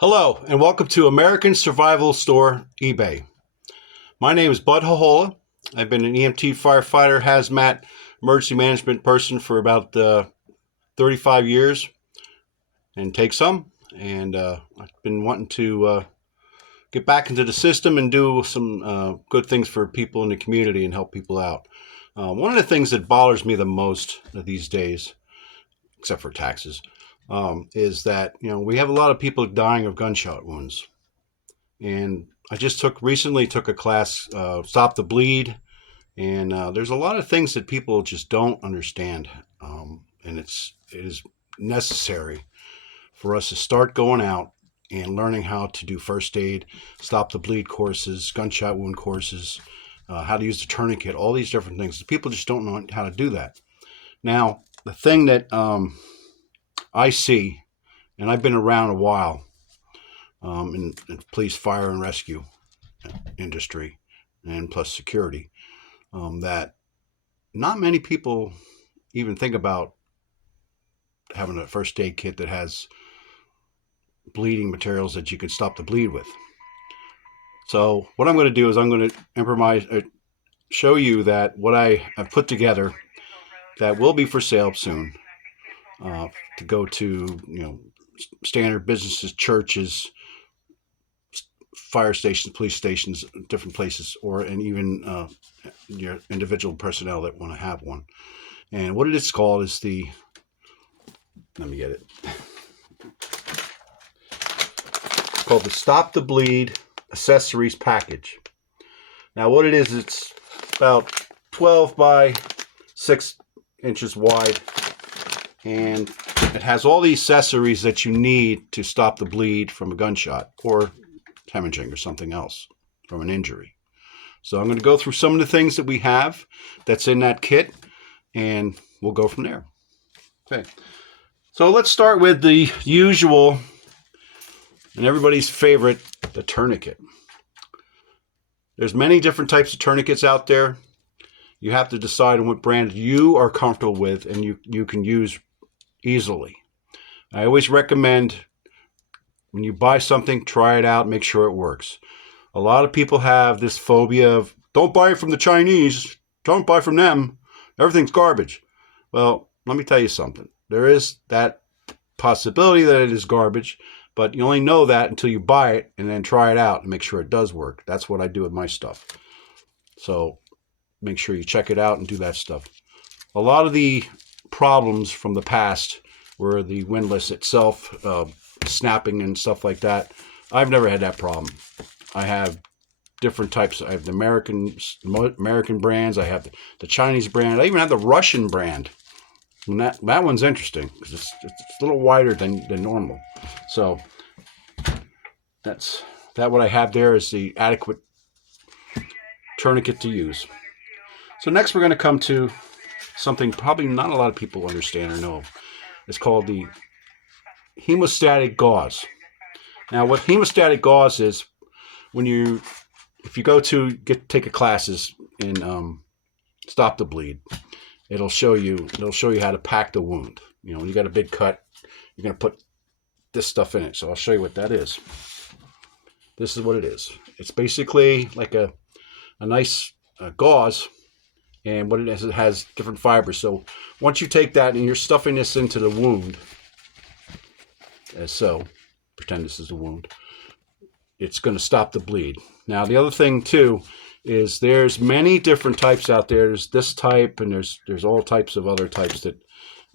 Hello, and welcome to American Survival Store eBay. My name is Bud Hahola. I've been an EMT firefighter, hazmat, emergency management person for about 35 years, and take some. And I've been wanting to get back into the system and do some good things for people in the community and help people out. One of the things that bothers me the most these days, except for taxes, is that we have a lot of people dying of gunshot wounds. And I just recently took a class, Stop the Bleed, and there's a lot of things that people just don't understand, and it is necessary for us to start going out and learning how to do first aid, stop the bleed courses, gunshot wound courses, how to use the tourniquet, all these different things. People just don't know how to do that. Now, the thing that I see, and I've been around a while in police, fire, and rescue industry, and plus security, that not many people even think about having a first aid kit that has bleeding materials that you can stop the bleed with. So what I'm going to do is I'm going to improvise, show you that what I have put together that will be for sale soon, to go to standard businesses, churches, fire stations, police stations, different places, and even your individual personnel that want to have one. And what it is called is let me get it. It's called the Stop the Bleed Accessories Package. Now what it is, it's about 12 by 6 inches wide, and it has all the accessories that you need to stop the bleed from a gunshot or hemorrhaging or something else from an injury. So I'm going to go through some of the things that we have that's in that kit, and we'll go from there. Okay. So let's start with the usual and everybody's favorite, the tourniquet. There's many different types of tourniquets out there. You have to decide on what brand you are comfortable with and you can use easily. I always recommend when you buy something, try it out, make sure it works. A lot of people have this phobia of, don't buy it from the Chinese, don't buy from them, everything's garbage. Well, let me tell you something. There is that possibility that it is garbage, but you only know that until you buy it and then try it out and make sure it does work. That's what I do with my stuff. So make sure you check it out and do that stuff. A lot of the problems from the past were the windlass itself, snapping and stuff like that. I've never had that problem. I have different types. I have the American brands. I have the Chinese brand. I even have the Russian brand. And that one's interesting because it's a little wider than normal. So what I have there is the adequate tourniquet to use. So next we're going to come to something probably not a lot of people understand or know. It's called the hemostatic gauze. Now what hemostatic gauze is, if you go to take a classes in Stop the Bleed, it'll show you how to pack the wound. When you got a big cut, you're going to put this stuff in it. So I'll show you what that is. This is what it is. It's basically like a nice gauze, and what it has different fibers. So once you take that and you're stuffing this into the wound, as so, pretend this is the wound, it's going to stop the bleed. Now the other thing too is there's many different types out there. There's this type, and there's all types of other types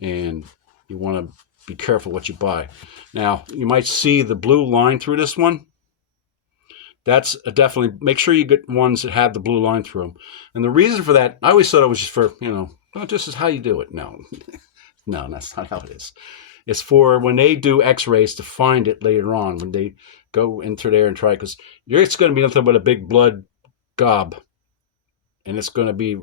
and you want to be careful what you buy. Now you might see the blue line through this one. That's definitely, make sure you get ones that have the blue line through them. And the reason for that, I always thought it was just for, this is how you do it. No, that's not how it is. It's for when they do x-rays to find it later on, when they go into there and try, because it's going to be nothing but a big blood gob, and it's going to be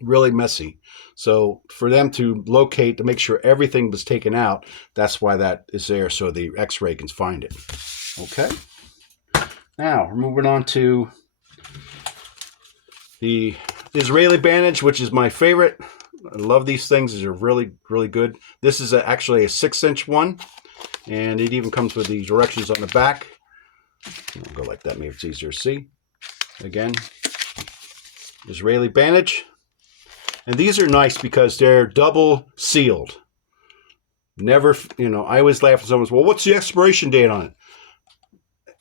really messy. So for them to locate, to make sure everything was taken out, that's why that is there, so the x-ray can find it. Okay. Now, we're moving on to the Israeli bandage, which is my favorite. I love these things. These are really, really good. This is actually a 6-inch one. And it even comes with the directions on the back. I'll go like that, maybe it's easier to see. Again, Israeli bandage. And these are nice because they're double sealed. Never, I always laugh when someone says, well, what's the expiration date on it?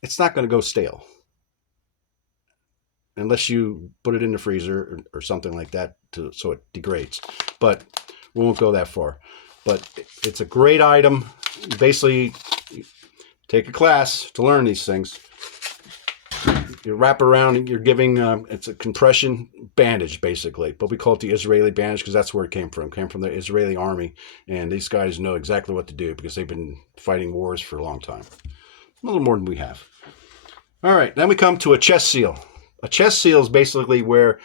It's not going to go stale. Unless you put it in the freezer or something like that so it degrades. But we won't go that far. But it's a great item. Basically, take a class to learn these things. You wrap around and you're giving, it's a compression bandage, basically. But we call it the Israeli bandage because that's where it came from. It came from the Israeli army. And these guys know exactly what to do because they've been fighting wars for a long time. A little more than we have. All right, then we come to a chest seal. A chest seal is basically where,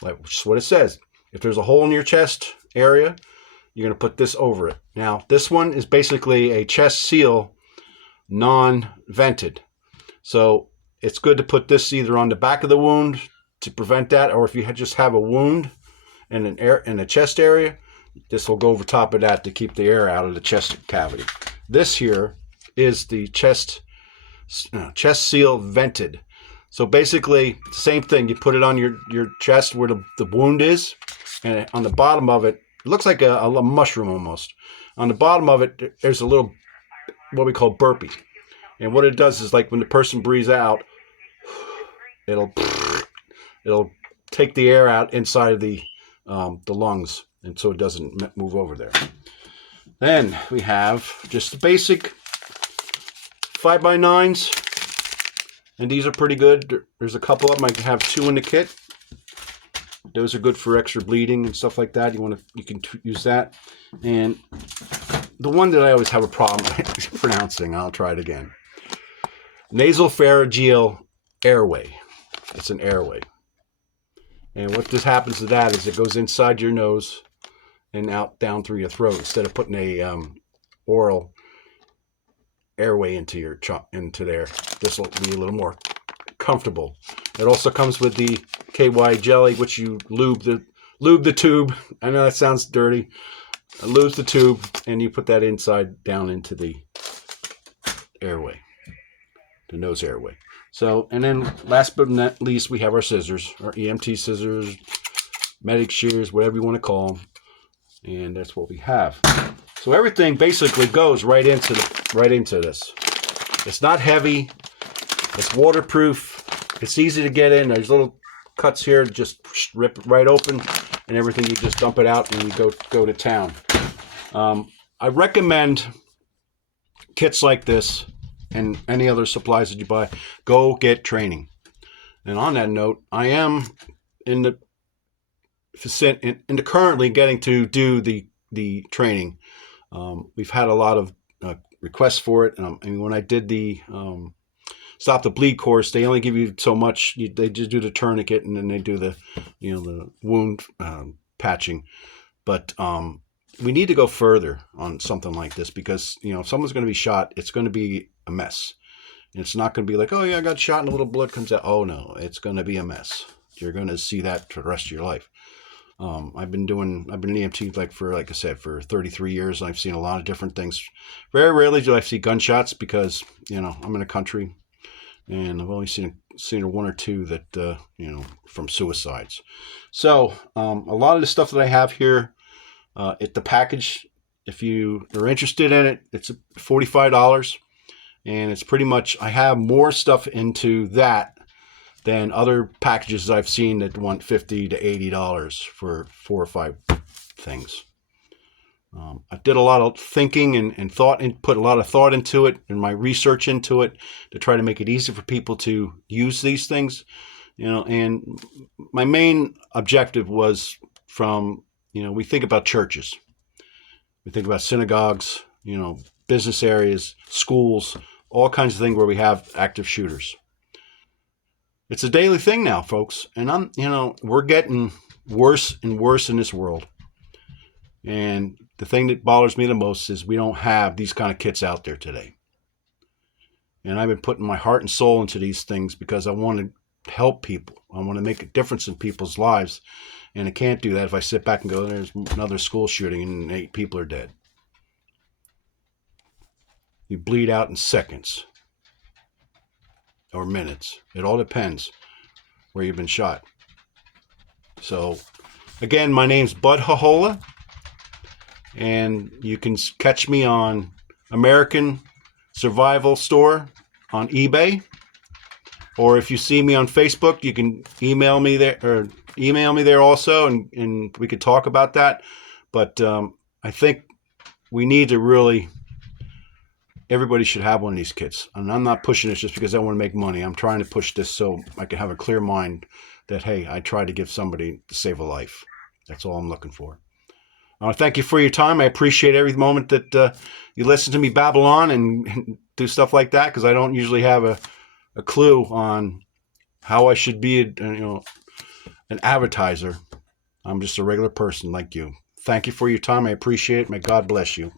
like just what it says, if there's a hole in your chest area, you're going to put this over it. Now, this one is basically a chest seal, non-vented. So it's good to put this either on the back of the wound to prevent that, or if you just have a wound in a chest area, this will go over top of that to keep the air out of the chest cavity. This here is the chest seal vented. So basically, same thing. You put it on your chest where the wound is, and on the bottom of it, it looks like a mushroom almost. On the bottom of it, there's a little, what we call burpee. And what it does is like when the person breathes out, it'll take the air out inside of the lungs, and so it doesn't move over there. Then we have just the basic 5x9s. And these are pretty good. There's a couple of them. I have 2 in the kit. Those are good for extra bleeding and stuff like that. You can use that. And the one that I always have a problem pronouncing, I'll try it again. Nasopharyngeal airway. It's an airway. And what this happens to that is it goes inside your nose and out down through your throat instead of putting a oral airway into there. This will be a little more comfortable. It also comes with the KY jelly, which you lube the tube. I know that sounds dirty. Lube the tube, and you put that inside down into the airway, the nose airway. So, and then last but not least, we have our scissors, our EMT scissors, medic shears, whatever you want to call them, and that's what we have. So everything basically goes right into this. It's not heavy. It's waterproof. It's easy to get in. There's little cuts here. Just rip it right open, and everything you just dump it out and you go to town. I recommend kits like this and any other supplies that you buy. Go get training. And on that note, I am currently getting to do the training. We've had a lot of requests for it, and when I did the Stop the Bleed course, they only give you so much. They just do the tourniquet, and then they do the the wound patching. But we need to go further on something like this because if someone's going to be shot, it's going to be a mess. And it's not going to be like, oh yeah, I got shot and a little blood comes out. Oh no, it's going to be a mess. You're going to see that for the rest of your life. I've been an EMT like I said, for 33 years. And I've seen a lot of different things. Very rarely do I see gunshots because, I'm in a country and I've only seen one or two that, from suicides. So, a lot of the stuff that I have here, the package, if you are interested in it, it's $45 and it's pretty much, I have more stuff into that than other packages I've seen that want $50 to $80 for 4 or 5 things. I did a lot of thinking and thought and put a lot of thought into it and my research into it to try to make it easy for people to use these things. And my main objective was from, we think about churches. We think about synagogues, business areas, schools, all kinds of things where we have active shooters. It's a daily thing now, folks. And we're getting worse and worse in this world. And the thing that bothers me the most is we don't have these kind of kits out there today. And I've been putting my heart and soul into these things because I want to help people. I want to make a difference in people's lives. And I can't do that if I sit back and go, there's another school shooting and 8 people are dead. you bleed out in seconds or minutes. It all depends where you've been shot. So, again, my name's Bud Hahola, and you can catch me on American Survival Store on eBay. Or if you see me on Facebook, you can email me there also, and we could talk about that. But I think we need to really, everybody should have one of these kits. And I'm not pushing this just because I want to make money. I'm trying to push this so I can have a clear mind that, hey, I tried to give somebody to save a life. That's all I'm looking for. I want to thank you for your time. I appreciate every moment that you listen to me babble on and do stuff like that, because I don't usually have a clue on how I should be an advertiser. I'm just a regular person like you. Thank you for your time. I appreciate it. May God bless you.